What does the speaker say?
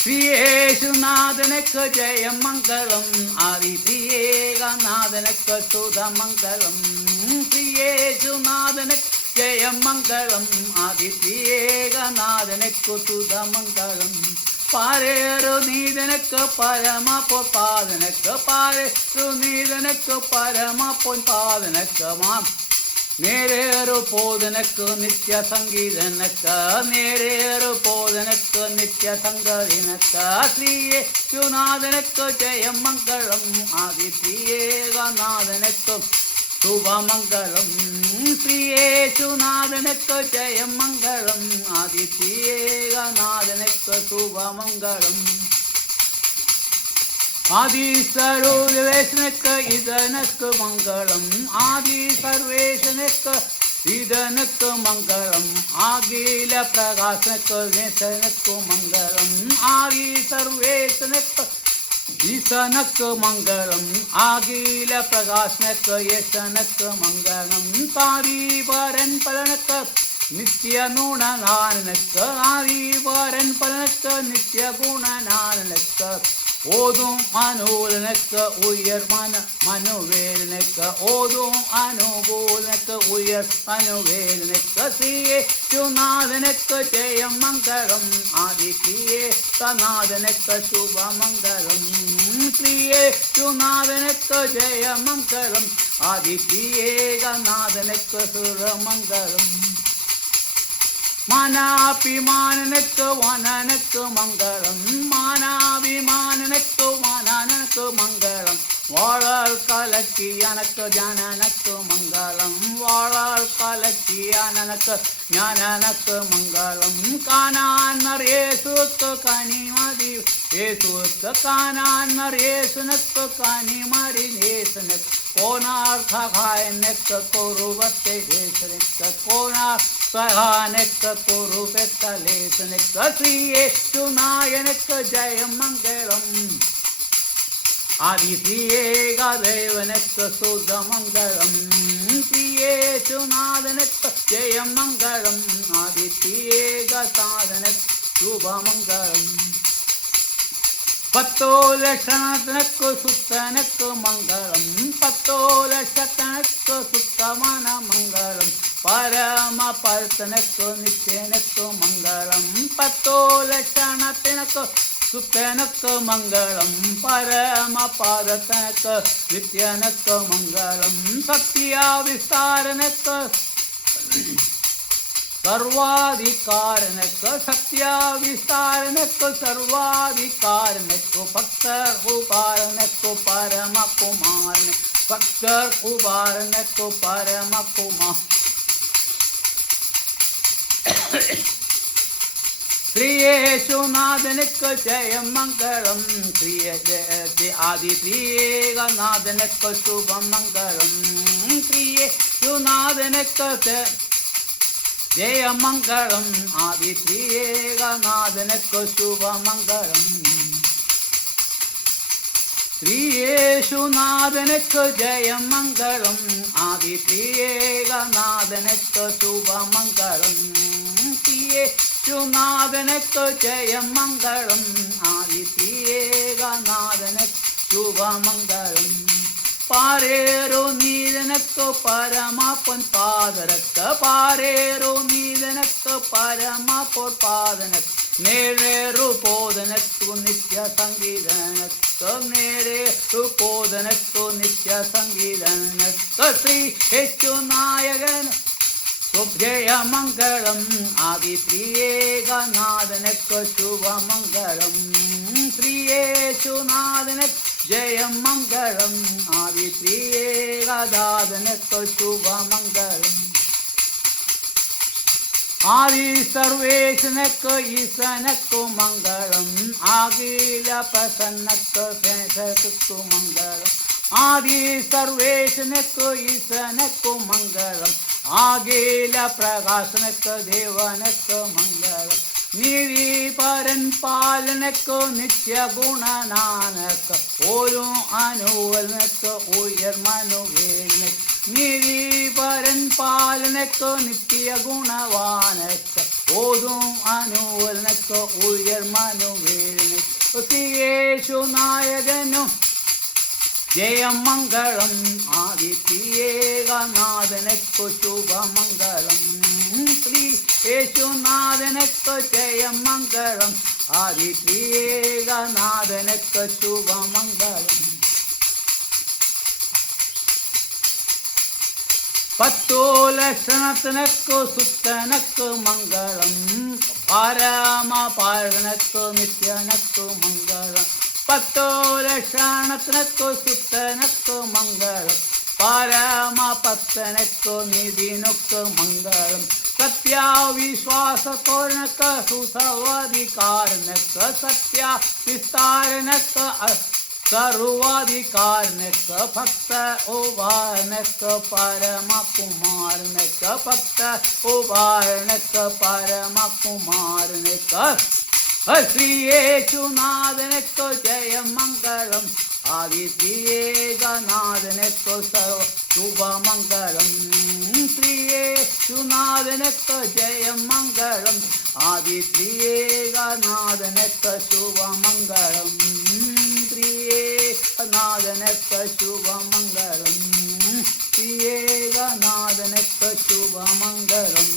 ശ്രീയേശുനാഥനക്ക് ജയമംഗളം ആദി ശ്രീയേകനാഥനക്ക് സുധമംഗളം ശ്രീയേശുനാഥനക്ക് ജയമംഗളം ആദി ശ്രീയേകനാഥനക്കു സുധമംഗളം പാരേറു നീതനക്ക് പരമ പൊൻപാദനക്ക് പാരേറു നീതനക്ക് പരമ പൊൻപാദനക്ക് മാം നേരേറു പോതനക്ക് നിത്യ സംഗീതനക്ക് നേരേറു പോതനക്ക് നിത്യ സംഗീതനക്ക് ശ്രീയേശുനാഥനക്ക് ജയമംഗളം ആദി ശ്രീയേകനാഥനക്ക് ശുഭമംഗളം ശ്രീയേശുനാഥനക്ക് ജയമംഗളം ആദി ശ്രീയേകനാഥനക്ക് ശുഭമംഗളം ആദി സർവേശനക്ക് ഇതനക്ക് മംഗളം ആദി സർവേശനക്ക് ഇതനക്ക് മംഗളം ആകില പ്രകാശനക്ക് നേശനക്ക് മംഗളം ആദി സർവേശനക്ക് ഈശനക്ക് മംഗളം ആകില പ്രകാശനക്ക് യേശനക്ക് മംഗളം താരീപരൻ പലനക്ക് നിത്യ ഗുണനാനക്ക് ആരീപരൻ പലനക്ക് നിത്യ ഗുണനാനക്ക് ഓതും അനുകൂലനക്ക് ഉയർ മനുവേലനക്ക് ഓതും അനുകൂലനക്ക് ഉയർ മനുവേലനക്ക് ശ്രീയേശുനാഥനക്ക് ജയമംഗളം ആദി ശ്രീയേശുനാഥനക്ക് ശുഭമംഗളം ശ്രീയേശുനാഥനക്ക് ജയമംഗളം ആദി ശ്രീയേകനാഥനക്ക് സുരമംഗളം മാനാഭിമാനനക്ക് വനനക്ക് മംഗളം മാനാഭിമാനനക്ക് വനനക്ക് മംഗളം വാഴാൽ കലക്കിയനക്ക് ജ്ഞാനനക്ക് മംഗളം വാഴാൽ കലക്കിയനക്ക് ജ്ഞാനനക്ക് മംഗളം കാനാൻ യേശുക്ക് കനിമതി യേശുക്ക് കാനാൻ യേശുനക്ക് കനിമരി യേശുനക്ക് കോണാർത്ഥകായനക്ക് കുറുവത്തെ യേശുനക്ക് കോണാർ സഹാനക്ക് കുറുപെത്തലേശനക്ക് ശ്രീയേശുനായനക്ക് ജയമംഗളം ആദി ശ്രീയേകദേവനക്ക് സുധമംഗളം ശ്രീയേശുനാഥനക്ക് ജയമംഗളം ആദി ശ്രീയേകസാധനക്ക് ശുഭമംഗളം പത്തോ ലക്ഷണത്തിനക്ക് സുത്തനക്ക് മംഗളം പത്തോ ലക്ഷത്തിനക്ക് സുത്തമന മംഗളം പരമപരത്തനക്ക് നിത്യനക്ക് മംഗളം പത്തോ ലക്ഷണത്തിനക്ക് സുത്തനക്ക് മംഗളം പരമപാദത്തനക്ക് നിത്യനക്ക് മംഗളം സത്യാവിസ്താരനക്ക് സർവാധികാരനക്ക് സത്യാവിസ്താരനക്ക് സർവാധികാരനക്ക് ഭക്തർ കുമാരനക്ക് പരമകുമാരന് ഭക്തർ കുമാരനക്ക് പരമകുമാർ ശ്രീയേശുനാഥനക്ക് ജയമംഗളം ആദി ശ്രീയേകനാഥനക്ക് ശുഭമംഗളം ശ്രീയേശുനാഥനക്ക് ജയമംഗളം ആദി ശ്രീയേകനാഥനക്ക് ശുഭമംഗളം ശ്രീയേശുനാഥനക്ക് ജയമംഗളം ആദി ശ്രീയേകനാഥനക്ക് ശുഭമംഗളം ശ്രീയേശുനാഥനക്ക് ജയമംഗളം ആദി ശ്രീയേകനാഥനക്ക് ശുഭമംഗളം പാരേറു നീതനക്ക് പരമ പൊൻപാദനക്ക് പാരേറു നീതനക്ക് പരമ പൊൻപാദനക്ക് നേരേറു പോതനക്കു നിത്യ സംഗീതനക്ക് നേരേറു പോതനക്കു നിത്യ സംഗീതനക്ക് ശ്രീയേശുനായകൻ ജയമംഗളം ആദി ശ്രീയേകനാഥനക്ക് ശുഭമംഗളം ശ്രീയേശുനാഥനക്ക് ജയമംഗളം ആദി ശ്രീയേകനാഥനക്ക് ശുഭമംഗളം ആദി സർവേശനക്ക് ഈശനക്കു മംഗളം ആകില പ്രസന്നക്ക് ശേഷക്കു മംഗളം ആദി സർവേശനക്ക് ഈശനക്കു മംഗളം ആകില പ്രകാശനക്ക് ദേവനക്ക് മംഗളം നീതി പരൻ പാലനക്ക് നിത്യ ഗുണനാനക്ക് ഓരോ അനുവലനക്ക് ഉയർ മനുവേലനക്ക് നീതി പരൻ പാലനക്ക് നിത്യ ഗുണവാനക്ക് ഓരോ അനുവലനക്ക് ഉയർ മനുവേലനക്ക് ശ്രീയേശു നായകനു ജയമംഗളം ആദിത്യേകനാഥനക്കു ശുഭമംഗളം ശ്രീ യേശുനാഥനക്കു ജയമംഗളം ആദിത്യേകനാഥനക്കു ശുഭമംഗളം പത്തു ലക്ഷണത്തിനക്കു സുത്തനക്കു മംഗളം പരമപാലനക്കു നിത്യനക്കു മംഗളം പത്തു ലക്ഷണത്തിനക്കു സുത്തനക്കു മംഗളം പരമപത്തനക്കു നിധിനക്കു മംഗളം സത്യവിശ്വാസത്തോനക്ക് സുസവാധികാരനക്ക് സത്യവിസ്താരനക്ക് സർവാധികാരനക്ക് ഭക്ത ഉപാരനക്ക് പരമകുമാരനക്ക് ഭക്ത ഉപാരനക്ക് പരമകുമാരനക്ക് ശ്രീയേശുനാഥനക്കു ജയമംഗളം ആദിത്യേകനാഥനക്കു ശുഭമംഗളം ശ്രീയേശുനാഥനക്കു ജയമംഗളം ആദിത്യേകനാഥനക്കു ശുഭമംഗളം ശ്രീയേകനാഥനക്കു ശുഭമംഗളം ശ്രീയേകനാഥനക്കു ശുഭമംഗളം